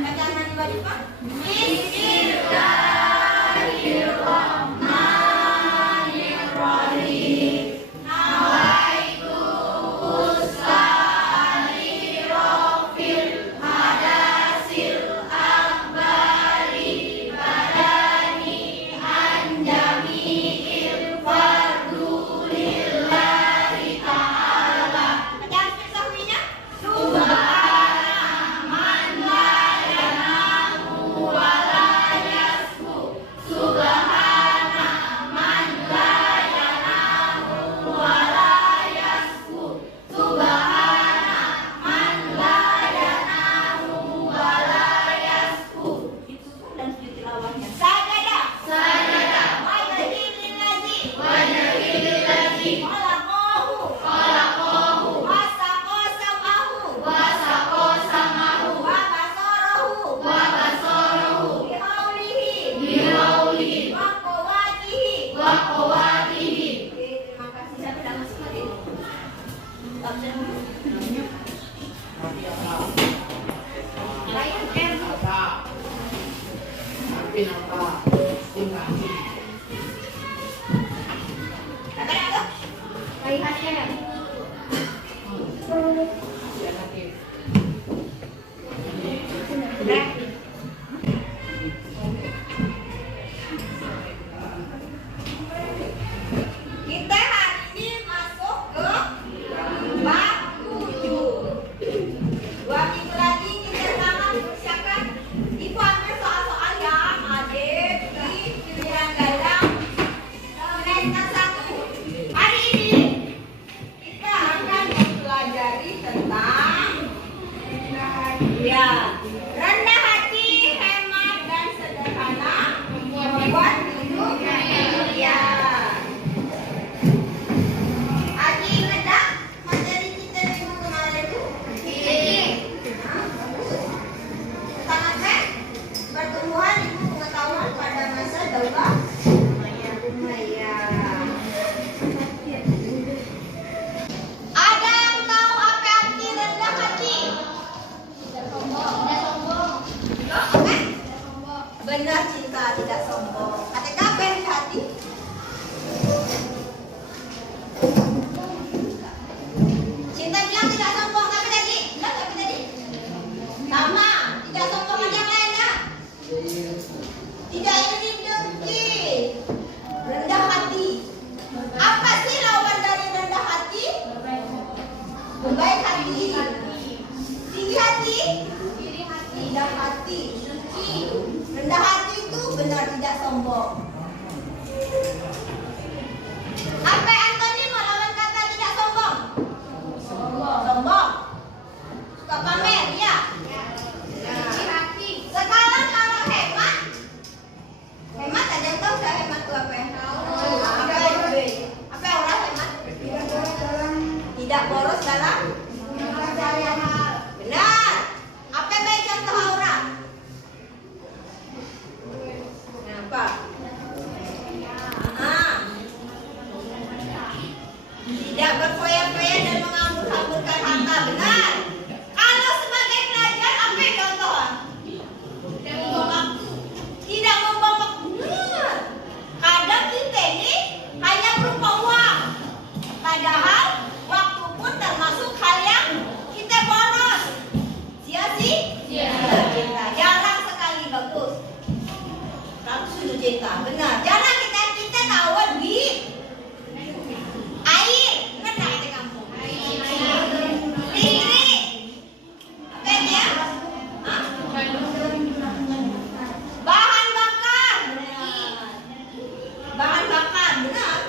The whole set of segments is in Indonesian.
bacaan baju Pak. Benar, cinta tidak sombong. Kata apa yang di hati? Cinta bilang tidak sombong. Tapi tadi, sama. Tidak sombong ada yang lainnya. Tidak iri dengki. Rendah hati. Apa sih lawan dari rendah hati? Baik hati. Tinggi hati. Rendah hati. Rendah hati itu benar tidak sombong. Apa Antoni melawan kata tidak sombong? Sombong. Suka pamer, ya? Sekarang kalau hemat. Hemat ada yang tahu nggak hemat itu apa? Apa orang hemat? Tidak boros dalam. Benar. Apa baik contoh orang? Apa? Tidak berfoya-foya dan menghambur-hamburkan harta. Benar. Kalau sebagai pelajar apa contoh? Tidak membuang waktu. Tidak membuang waktu. Benar. Kadang kita ini hanya berupa uang. Padahal waktu pun termasuk hal yang kita boros. Sia-sia. Jarang sekali bagus. Kamu sudah cinta, benar. Jangan kita tahu duit, air, benar tak di kampung? Diri, apa dia? Bahan bakar, bahan bakar, benar.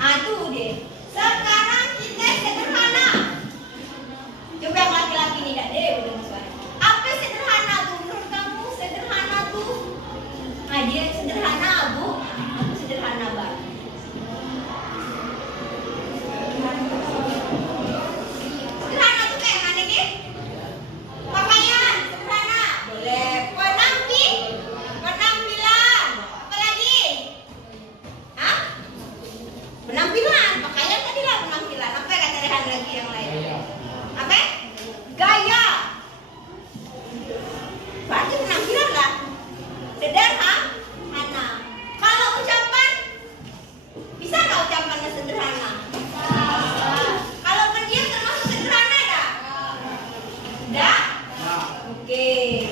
Aduh deh. Sekarang kita sederhana. Coba yang laki-laki nih, dak deh, udah apa sederhana tuh menurut kamu? Sederhana tuh, dia sederhana. Oke,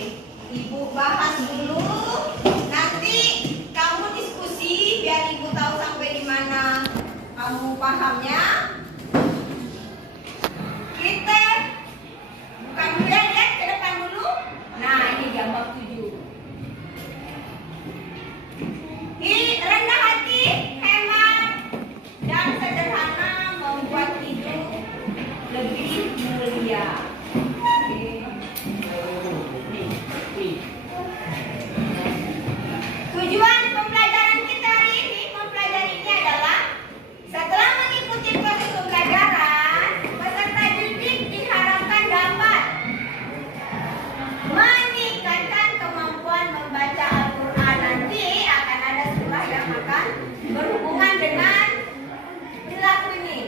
Ibu bahas dulu. Nanti kamu diskusi biar Ibu tahu sampai di mana kamu pahamnya. Kita bukan dulu ya, lihat ke depan dulu. Nah, ini gambar 7. Rendah hati, hemat, dan sederhana membuat hidup lebih mulia. Tujuan pembelajaran kita hari ini mempelajari ini adalah setelah mengikuti proses pembelajaran, peserta didik diharapkan dapat meningkatkan kemampuan membaca Al-Quran. Nanti akan ada surah yang akan berhubungan dengan perilaku ini.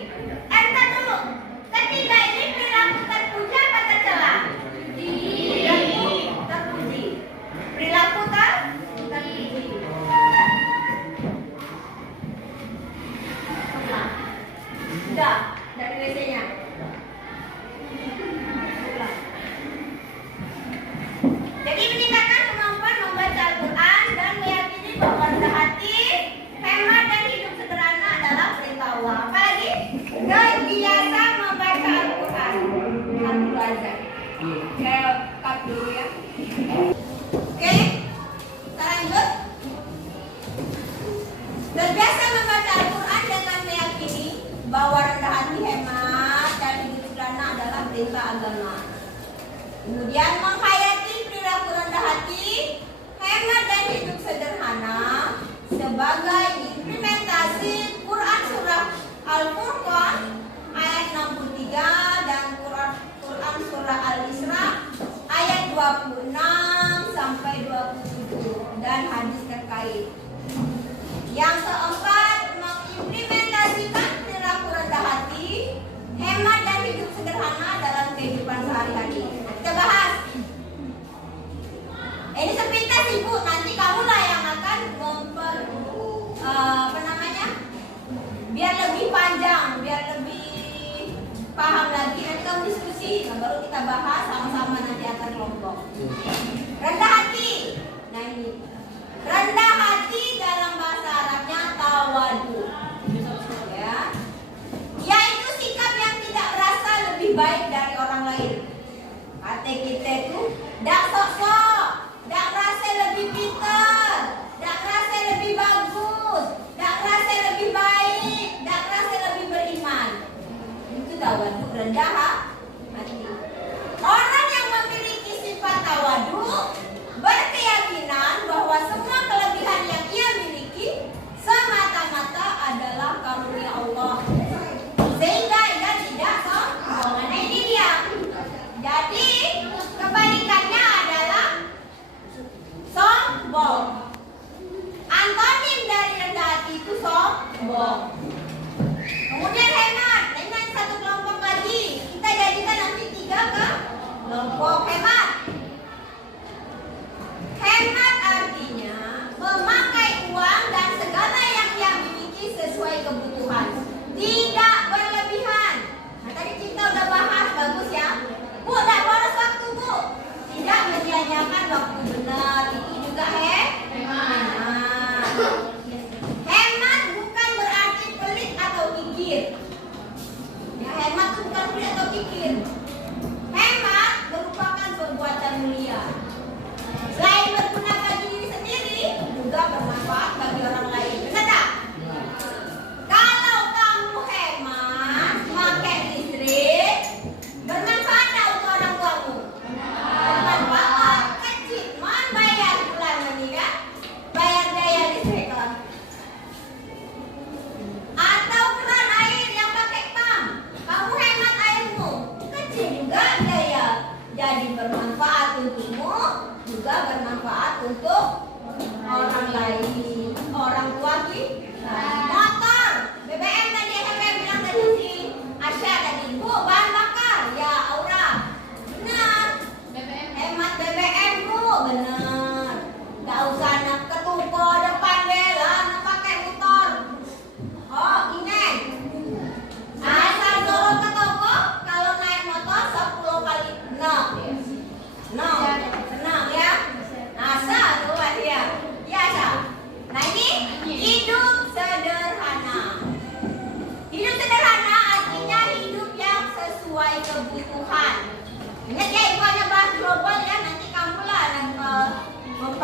Entar dulu, ketiga ini perilaku terpuji apa tercela? Terpuji. Perilaku terpuji. Sudah, dari WC-nya. Jadi meningkatkan kemampuan membaca Al-Quran dan meyakini bahwa rendah hati, hemat dan hidup sederhana adalah perintah Allah. Apalagi biasa membaca Al-Quran. Satu aja. Saya cut dulu ya. Oke, kita lanjut. Terbiasa membaca Al-Quran dengan meyakini bahwa rendah hati, hemat dan hidup sederhana adalah perintah agama. Kemudian menghayati perilaku rendah hati, hemat dan hidup sederhana sebagai implementasi Quran surah Al-Furqan ayat 63 dan Quran surah Al-Isra ayat 26 sampai 27 dan hadis terkait. Yang keempat, mengimplementasikan perilaku rendah hati, hemat dan hidup sederhana dalam kehidupan sehari-hari. Kita bahas. Ini sepintas Ibu, nanti kamulah yang akan biar lebih panjang, biar lebih paham lagi. Nanti kamu diskusi, nah baru kita bahas sama-sama nanti akan kelompok. Rendah hati. Nah ini. Rendah hati dalam bahasa Arabnya tawadu. Ya. Yaitu sikap yang tidak merasa lebih baik dari orang lain. Kata kita itu dak sok-sok, dak merasa lebih pintar, dak merasa lebih bagus, dak merasa lebih baik, dak merasa lebih beriman. Itu tawadu, rendah hati. Orang yang memiliki sifat tawadu berkeyakinan bahwa semua kelebihan yang ia miliki semata-mata adalah karunia Allah, sehingga ia tidak sombong. Nah ini dia. Jadi kebalikannya adalah sombong. Antonim dari rendah hati itu sombong. Kemudian hemat. Dengan satu kelompok lagi. Kita jadikan nanti 3 kelompok. Hemat. Hemat artinya memakai uang dan segala yang ia miliki sesuai kebutuhan, tidak berlebihan. Nah tadi kita udah bahas, bagus ya. Bu, tidak boros waktu Bu, tidak menyia-nyiakan waktu benar. Itu juga hemat. Hemat bukan berarti pelit atau kikir. Ya, hemat itu bukan pelit atau kikir. Hemat merupakan perbuatan mulia. Selain berguna bagi diri sendiri, juga bermanfaat bagi orang lain. Benar tak? Kalau kamu hemat, pakai listrik, bermanfaat tak untuk orang tuamu? Bermanfaat. Kecil, man bayar bulanan ini kan? Bayar daya listrik kan? Atau keran air yang pakai pump, kamu hemat airmu, kecil juga daya. Jadi bermanfaat untukmu, juga bermanfaat untuk orang lain, orang tua kita. Motor, BBM tadi saya bilang tadi si Asya tadi, Bu, bahan bakar, ya Aura, benar. Hemat BBM Bu, benar. Gak usah nak ketupo depan bela, nak pakai motor. Oh, ini. Asal turun ke toko, kalau naik motor 10 kali 6. 6.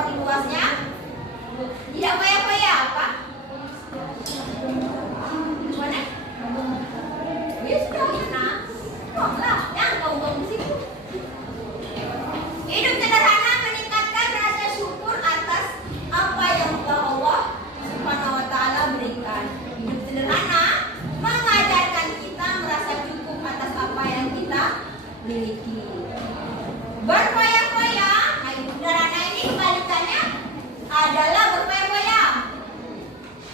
memperluasnya. Tidak foya-foya apa? Mana? Ya sudah nah. Oh lah, jangan ngomong di situ. Hidup sederhana meningkatkan rasa syukur atas apa yang telah Allah Subhanahu wa taala berikan. Hidup sederhana mengajarkan kita merasa cukup atas apa yang kita miliki. Berfoya-foya, nah hidup sederhana ini kebalikannya adalah berfoya-foya.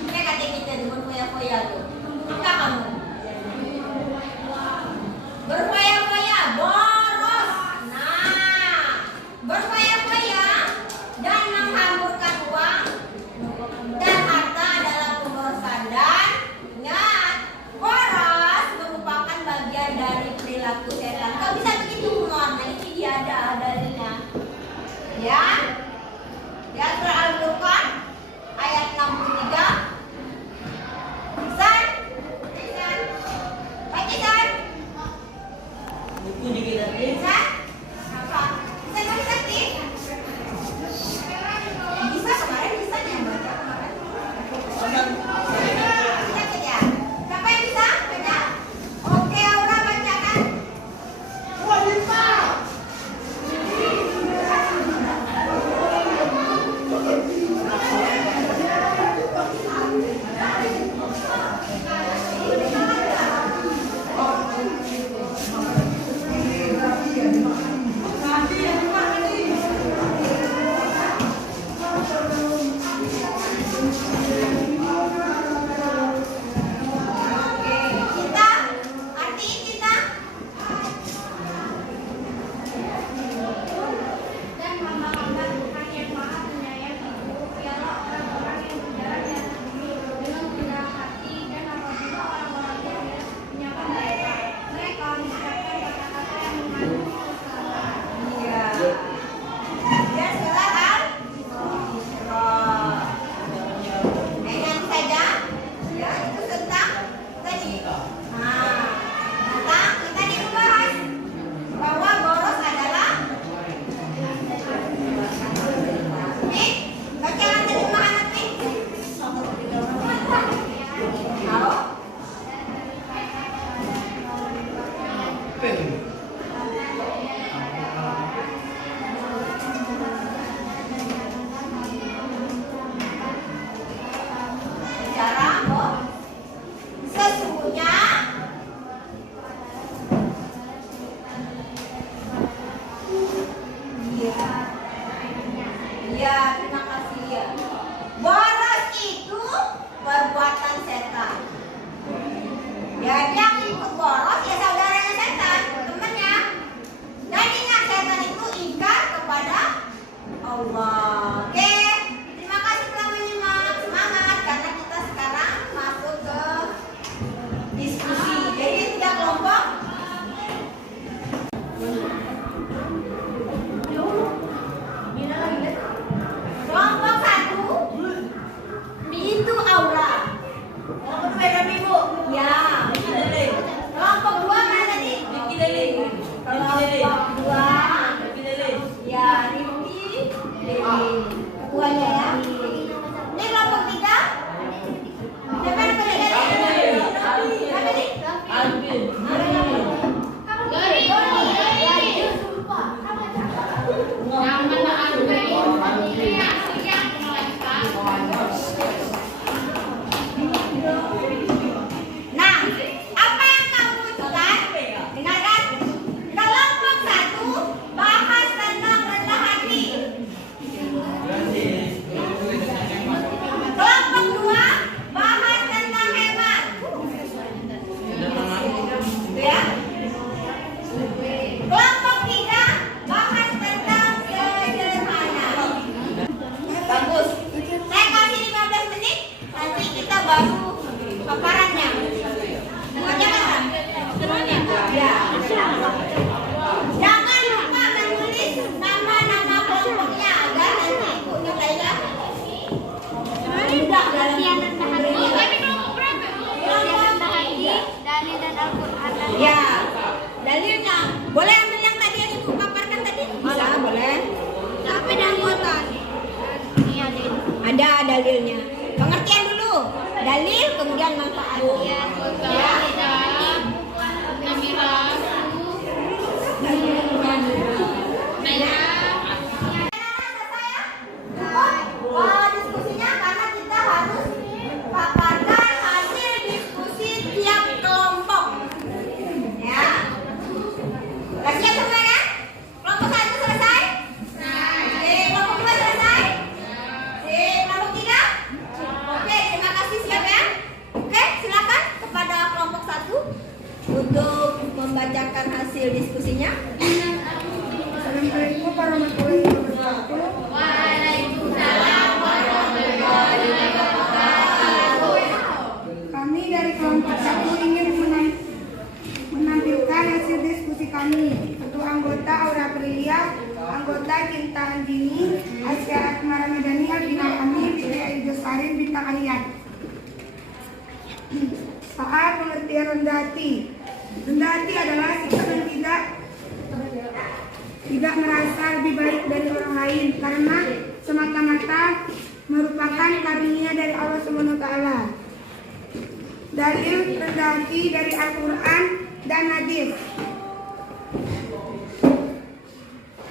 Kayak kata kita tuh berfoya-foya tuh. Apa kamu? Berfoya-foya, boros. Nah, berfoya-foya dan menghamburkan uang dan harta adalah pemborosan. Dan ingat, boros merupakan bagian dari perilaku setan. Kau bisa begitu humor. Nah ini dia ada dalilnya. Ya, ya surah Al-Furqan ayat 63. San, San, baca San. Buku dikit aja. San, apa? San baca sakit. Bisa kemarin bisa yang baca kemarin. Bisa ya. Siapa yang bisa baca? Oke, Aura bacakan. Kita artiin kita Dan hamba-hamba Tuhan yang maha penyayang itu ialah orang-orang yang berjalan di atas bumi dengan rendah hati, dan apabila orang-orang yang menyapa mereka mengucapkan kata-kata yang mengandung keselamatan. iya. Dan surah Al-Isra. Ingat saja, ya itu tentang tadi. Nah, tentang kita dibahas bahwa boros adalah nih, bacaan dari mana nih? Tahu? Bicara oh, sesungguhnya iya. Iya, terima kasih ya. Boros itu perbuatan setan. Ya, dia ikut boros ya saudaranya setan, temannya. Dan ingat setan itu ingkar kepada Allah. Oke, terima kasih telah menyimak. Semangat karena kita sekarang masuk ke diskusi. Jadi 3 kelompok. Kelompok 1 itu Aura. Kelompok 2 dan Ibu. Ya. Kelompok 2 mana tadi? Kelompok 2. Ya, Rifki. Dalil kemudian manfaat. Ya. Diskusinya karena kita harus paparkan hasil diskusi tiap kelompok. Ya. Siap semua kan? Kelompok 1 selesai? Kelompok 2 selesai? Kelompok 3? Oke, terima kasih, siap ya? Oke, silakan kepada kelompok 1 untuk membacakan hasil diskusinya. Assalamualaikum warahmatullahi wabarakatuh. Waalaikumsalam warahmatullahi wabarakatuh. Kami dari kelompok 1 ingin menampilkan hasil diskusi kami. Ketua anggota Aura Aprilia, anggota Cinta Andini, Asya Asmara Medani, Albina Amin, Fitri Aidosarin, Bintang Alian. Soal pengertian rendah hati. Rendah hati adalah sikap yang tidak merasa lebih baik dari orang lain karena semata-mata merupakan karunia dari Allah SWT. Dalil rendah hati dari Al-Quran dan hadis.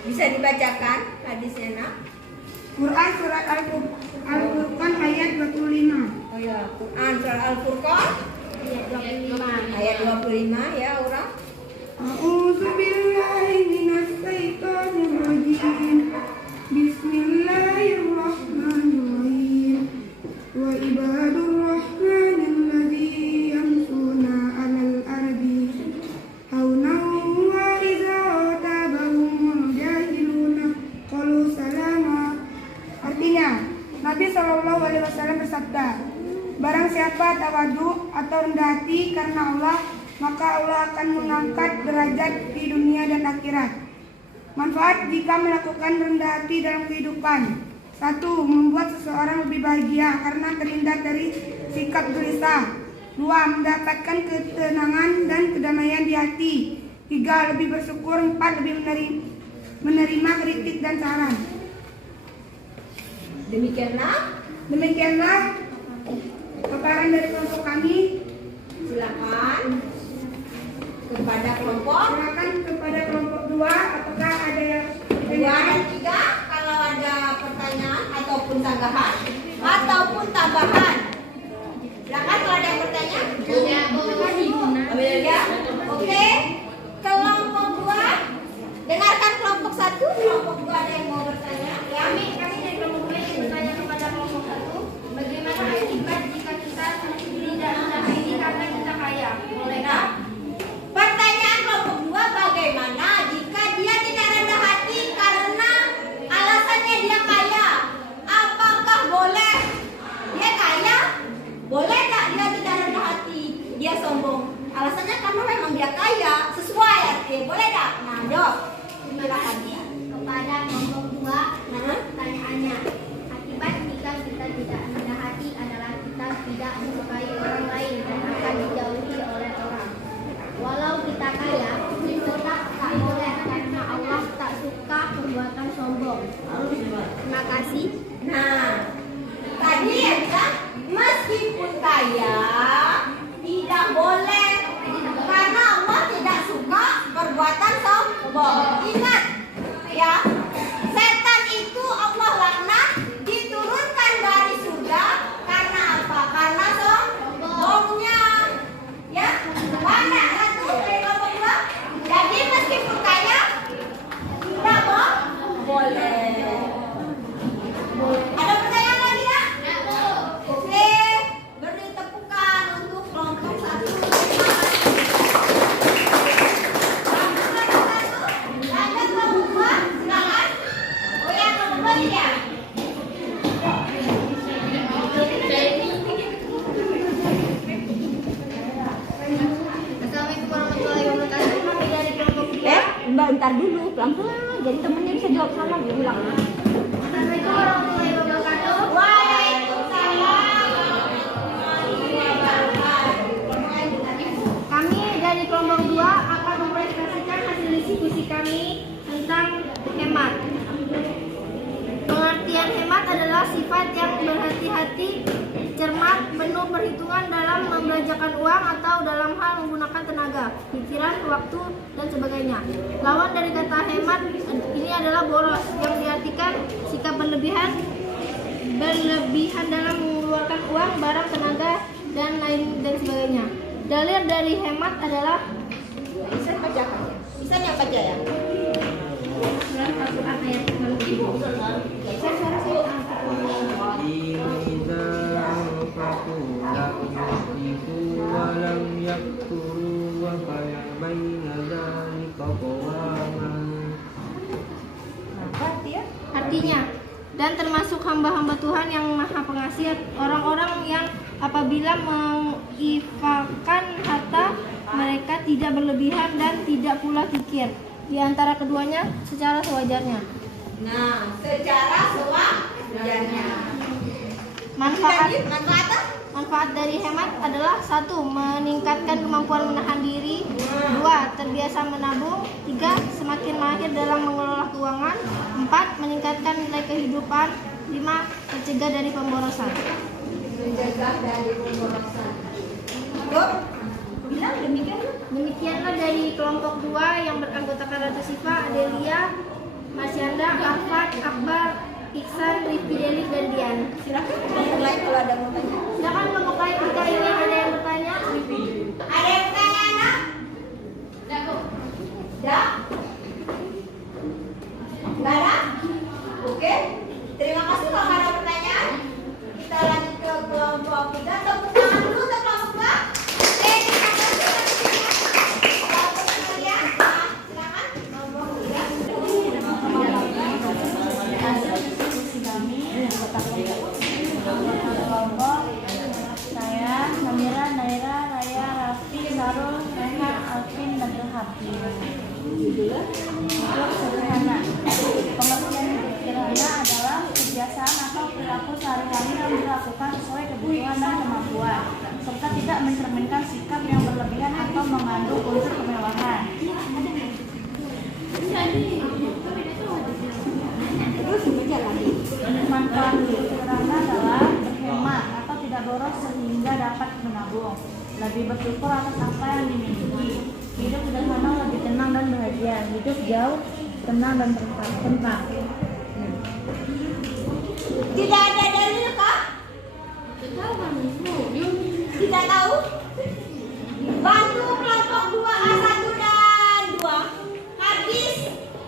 Bisa dibacakan hadisnya, Nak? Quran surat Al-Furqan ayat 25. Oh ya, Quran surah Al-Furqan ayat 25 ya, orang. A'udzu billahi minasy syaithanir rajim. Bismillahirrahmanirrahim. Wa ibadur rahmanil ladzina yamshuna 'alal ardi haunan wa idza tabahum jahiluna qalu salama. Artinya, Nabi Shallallahu alaihi wasallam bersabda, barang siapa tawadu atau rendah hati karena Allah, maka Allah akan mengangkat derajat di dunia dan akhirat. Manfaat jika melakukan rendah hati dalam kehidupan. 1. Membuat seseorang lebih bahagia karena terhindar dari sikap gelisah. 2. Mendapatkan ketenangan dan kedamaian di hati. 3. Lebih bersyukur. 4. Lebih menerima kritik dan saran. Demikianlah paparan dari kelompok kami. Silakan kepada kelompok Silakan kepada kelompok 2, apakah ada yang 2 dan 3 kalau ada pertanyaan ataupun sanggahan ataupun tambahan. Silakan kalau ada yang bertanya. Ya. Oke. Kelompok 2 dengarkan kelompok 1, kelompok 2 ada yang mau bertanya. Ya. Kami dari kelompok 2 ingin bertanya kepada kelompok 1, bagaimana akibat jika kita tidak rendah hati karena kita kaya? Boleh Nah, pertanyaan kelompok 2, bagaimana jika dia tidak rendah hati karena alasannya dia kaya? Apakah boleh dia kaya? Boleh tak dia tidak rendah hati? Dia sombong. Alasannya karena memang dia kaya, sesuai artinya. Boleh tak? Nah, jawab. Silakan dia. Kepada kelompok 2, Nah, pertanyaannya, akibat jika kita tidak rendah hati adalah kita tidak menyukai orang lain dan akan dijauhi oleh orang. Walau kita kaya, tetap tak boleh karena Allah tak suka perbuatan sombong. Terima kasih. Nah, tadi ya bilang meskipun kaya tidak boleh karena Allah tidak suka perbuatan sombong. Ingat ya, setan itu Allah laknat, diturunkan dari surga karena apa? Karena sombongnya. Ya, banyak tuh dari kelompok 2. Jadi meskipun kaya tidak boleh. Ada pertanyaan lagi ya? Oke, beri tepukan untuk kelompok 1. Lanjut kelompok 2, silakan. Oh ya, kelompok 2 ya. Assalamualaikum warahmatullahi wabarakatuh. Kami dari kelompok 2. Mbak, ntar dulu, pelan-pelan. Jadi temennya bisa jawab sama, dia bilang. Assalamualaikum warahmatullahi wabarakatuh. Waalaikumsalam warahmatullahi wabarakatuh. Kami dari kelompok 2 akan mempresentasikan hasil diskusi kami tentang hemat. Pengertian hemat adalah sifat yang berhati-hati, cermat, penuh perhitungan membelanjakan uang atau dalam hal menggunakan tenaga, pikiran, waktu, dan sebagainya. Lawan dari kata hemat ini adalah boros, yang diartikan sikap berlebihan dalam mengeluarkan uang, barang, tenaga, dan lain dan sebagainya. Dalil dari hemat adalah Bisa bacakan. Bisa nggak baca ya? surat Al-Quran ayat 60. Artinya, dan termasuk hamba-hamba Tuhan yang maha pengasih, orang-orang yang apabila menginfakkan harta mereka tidak berlebihan dan tidak pula kikir, di antara keduanya secara sewajarnya. Nah, secara sewajarnya. Manfaat dari hemat adalah 1. Meningkatkan kemampuan menahan diri. 2. Terbiasa menabung. 3. Semakin mahir dalam mengelola keuangan. 4. Meningkatkan nilai kehidupan. 5. Mencegah dari pemborosan. Mencegah dari pemborosan. Yuk, bilang demikian. Demikianlah dari kelompok 2 yang beranggotakan Ratu Sifa, Adelia, Marsyanda, Arfat, Akbar, Iksan, Rifki, Delik, dan Dian. Silakan kelompok lain kalau ada mau tanya. Silakan kelompok lain jika ingin ada yang bertanya. Ada yang bertanya, anak? Dah? Nggak ada? Oke. Terima kasih kalau nggak ada pertanyaan. Kita lanjut ke kelompok 3. Tepuk tangan dulu untuk kelompok 2. Terima kasih. Kelompok kalian. Silakan. Kelompok 3. Kelompok saya Samira, Naira, Raya, Raffi, Sarul, Rehan, Alvin, dan Ilham. Hidup sederhana. Pengertian hidup sederhana adalah kebiasaan atau perilaku sehari-hari yang dilakukan sesuai kebutuhan dan kemampuan, serta tidak mencerminkan sikap yang berlebihan atau mengandung unsur kemewahan. Manfaat hidup sederhana adalah berhemat atau tidak boros sehingga dapat menabung, lebih bersyukur atas apa yang dimiliki. Hidup sederhana lebih tenang dan bahagia. Hidup jauh, tenang dan tentram. Tidak ada dalil kah? Tidak tahu? Bantu kelompok 2A1 dan 2. Hadis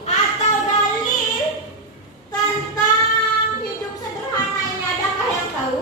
atau dalil tentang hidup sederhana ini adakah yang tahu?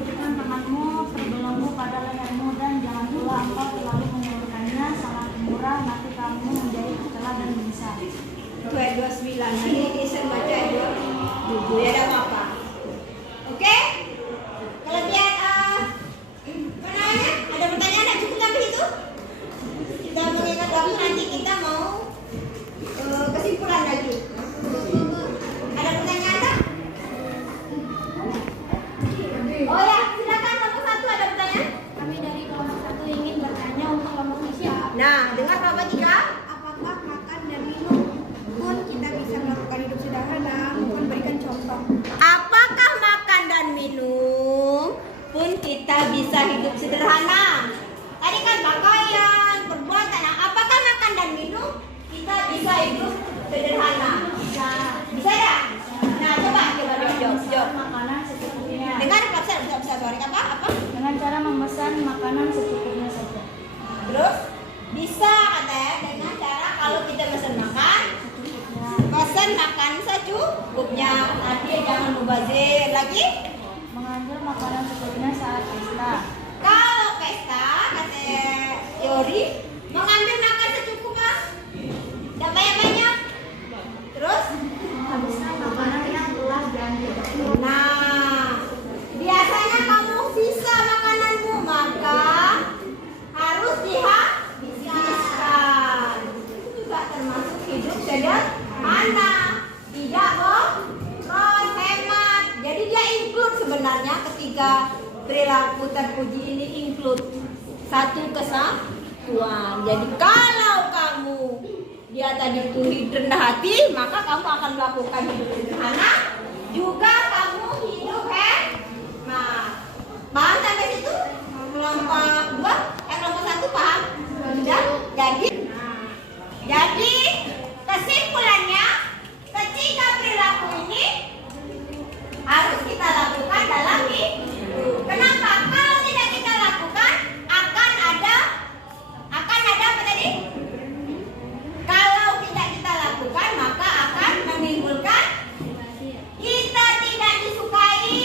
Berikan tanganmu, perbelenggu pada lehermu, dan jangan pula engkau terlalu mengulurkannya. Sangat murah, nanti kamu menjadi tercela dan bisa. 229. Nanti bisa baca 27. Ya, ada apa-apa. Oke? Kelebihan apa namanya? Ada pertanyaan yang cukup sampai itu? Kita mengingat waktu, nanti kita mau kesimpulan lagi. Ada pertanyaan tak? Oh ya, silakan kelompok 1 ada pertanyaan. Kami dari kelompok 1 ingin bertanya untuk kelompok 3. Nah, dengar kelompok 3. Apakah makan dan minum pun kita bisa melakukan hidup sederhana? Mohon berikan contoh. Apakah makan dan minum pun kita bisa hidup sederhana? Tadi kan pakaian, perbuatan. Nah, apakah makan dan minum kita bisa hidup sederhana? Bisa ya? Nah, coba jawab. Makanan secukupnya. Dengar bisa suara apa? Dengan cara memesan makanan secukupnya saja. Terus bisa katanya dengan cara kalau kita pesan makan secukupnya. Nanti jangan mubazir lagi. Mengambil makanan secukupnya saat pesta. Kalau pesta kata Yori mengambil makan secukupnya, tidak banyak-banyak. Terus Habiskan makanan yang telah diambil. nah, biasanya kamu sisa makananmu, maka harus dihabiskan. sebenarnya ketiga perilaku terpuji ini include satu kesatuan. Jadi kalau kamu dia tadi itu rendah hati, maka kamu akan melakukan hidup sederhana. Juga kamu hidup hemat. Paham sampai situ? Kelompok 2, kelompok 1 paham? Sudah? Jadi kesimpulannya ketiga perilaku ini harus kita lakukan dalam hidup. Kenapa? Kalau tidak kita lakukan akan ada apa tadi? Kalau tidak kita lakukan maka akan menimbulkan kita tidak disukai.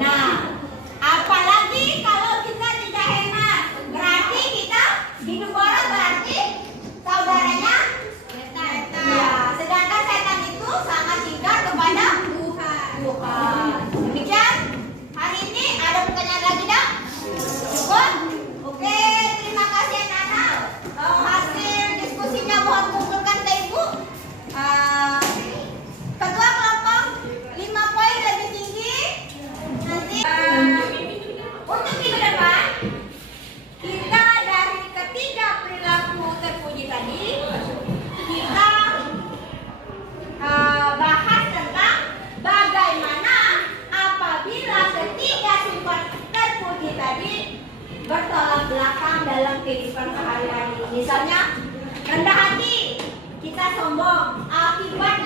Nah, apalagi kalau kita tidak hemat, berarti kita hidup boros, berarti saudaranya setan. Ya, sedangkan setan itu sangat ingkar kepada Tuhan. Demikian hari ini ada pertanyaan lagi dah? Cukup? Oke, terima kasih anak-anak. Hasil diskusinya mohon kumpulkan ke ibu. Ketua kelompok 5 poin lebih tinggi. Nanti untuk minggu depan kita dari ketiga perilaku terpuji tadi kita bahas tentang bagaimana apabila ketiga sifat terpuji tadi bertolak belakang dalam kehidupan sehari-hari. Misalnya rendah hati, kita sombong, akibat